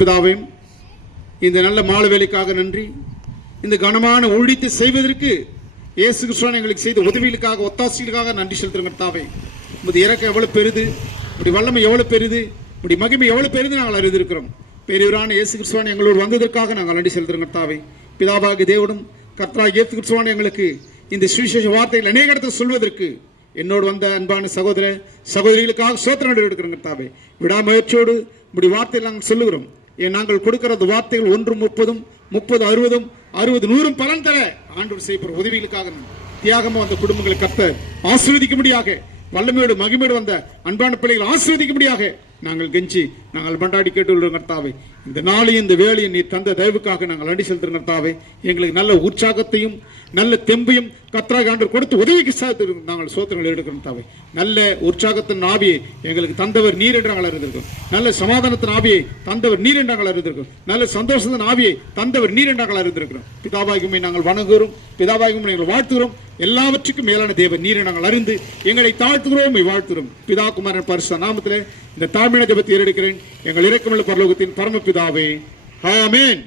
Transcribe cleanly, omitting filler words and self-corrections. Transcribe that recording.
பிதாவே, இந்த நல்ல மாலை வேலைக்காக நன்றி. இந்த கனமான ஊழியத்தை செய்வதற்கு இயேசு கிறிஸ்து எங்களுக்கு செய்த உதவிகளுக்காக, ஒத்தாசைகளுக்காக நன்றி செலுத்துகிறோம் கர்த்தாவே. உமது இறக்கம் எவ்வளவு பெரிது, உடைய வல்லமை எவ்வளவு பெரிது, உடைய மகிமை எவ்வளவு பெரிது நாங்கள் அறிந்திருக்கிறோம். பெரியவரான இயேசு கிறிஸ்து எங்களோடு வந்ததற்காக நாங்கள் நன்றி செலுத்துகிறோம் கர்த்தாவே. பிதாவாகிய தேவனும் கர்த்தராகிய இயேசு கிறிஸ்து எங்களுக்கு இந்த சுவிசேஷ வார்த்தைகள் அநேக இடத்தில் சொல்வதற்கு என்னோடு வந்த அன்பான சகோதர சகோதரிகளுக்காக சோத்திரம் எடுக்கிறோம் கர்த்தாவே. விடாமுயற்சியோடு இப்படி வார்த்தைகள் நாங்கள் சொல்லுகிறோம். நாங்கள் கொடுக்கிற வார்த்தைகள் 1 30 30 60 60 100 பலன் தர ஆண்டவர் செய்யப்படுற உதவிகளுக்காக தியாகமா வந்த குடும்பங்களை கர்த்தர் ஆசீர்வதிக்கும்படியாக, வல்லமையோடு மகிமையோடு வந்த அன்பான பிள்ளைகள் ஆசீர்வதிக்கும்படியாக நாங்கள் கெஞ்சி நாங்கள் பண்டாடி கேட்டுள்ளோம் கர்த்தாவே. இந்த நாளையும் இந்த வேலையும் நீ தந்த தயவுக்காக நாங்கள் நன்றி செலுத்துகிறோம் கர்த்தாவே. எங்களுக்கு நல்ல உற்சாகத்தையும் நல்ல தெம்பையும் கர்த்தராகிய ஆண்டவர் கொடுத்து உதவிக்கு நாங்கள் சோத்திரங்கள் எடுக்கிறோம் கர்த்தாவே. நல்ல உற்சாகத்தின் ஆவியை எங்களுக்கு தந்தவர் நீர் என்று நாங்கள் அறிந்திருக்கிறோம். நல்ல சமாதானத்தின் ஆவியை தந்தவர் நீர் என்று நாங்கள் அறிந்திருக்கிறோம். நல்ல சந்தோஷத்தின் ஆவியை தந்தவர் நீர் என்று நாங்கள் அறிந்திருக்கிறோம். பிதாவாகியுமே நாங்கள் வணங்குகிறோம், பிதாவாகியும் நாங்கள் வாழ்த்துகிறோம். எல்லாவற்றுக்கும் மேலான தேவன் நீரை நாங்கள் அறிந்து எங்களை தாழ்த்துகிறோம், வாழ்த்துகிறோம். பிதா குமாரன் பரிசுத்த நாமத்திலே இந்த தாழ்மையான ஜெபத்தை ஏறெடுக்கிறேன் எங்கள் இரக்கமுள்ள பரலோகத்தின் பரமபிதாவே, ஆமென்.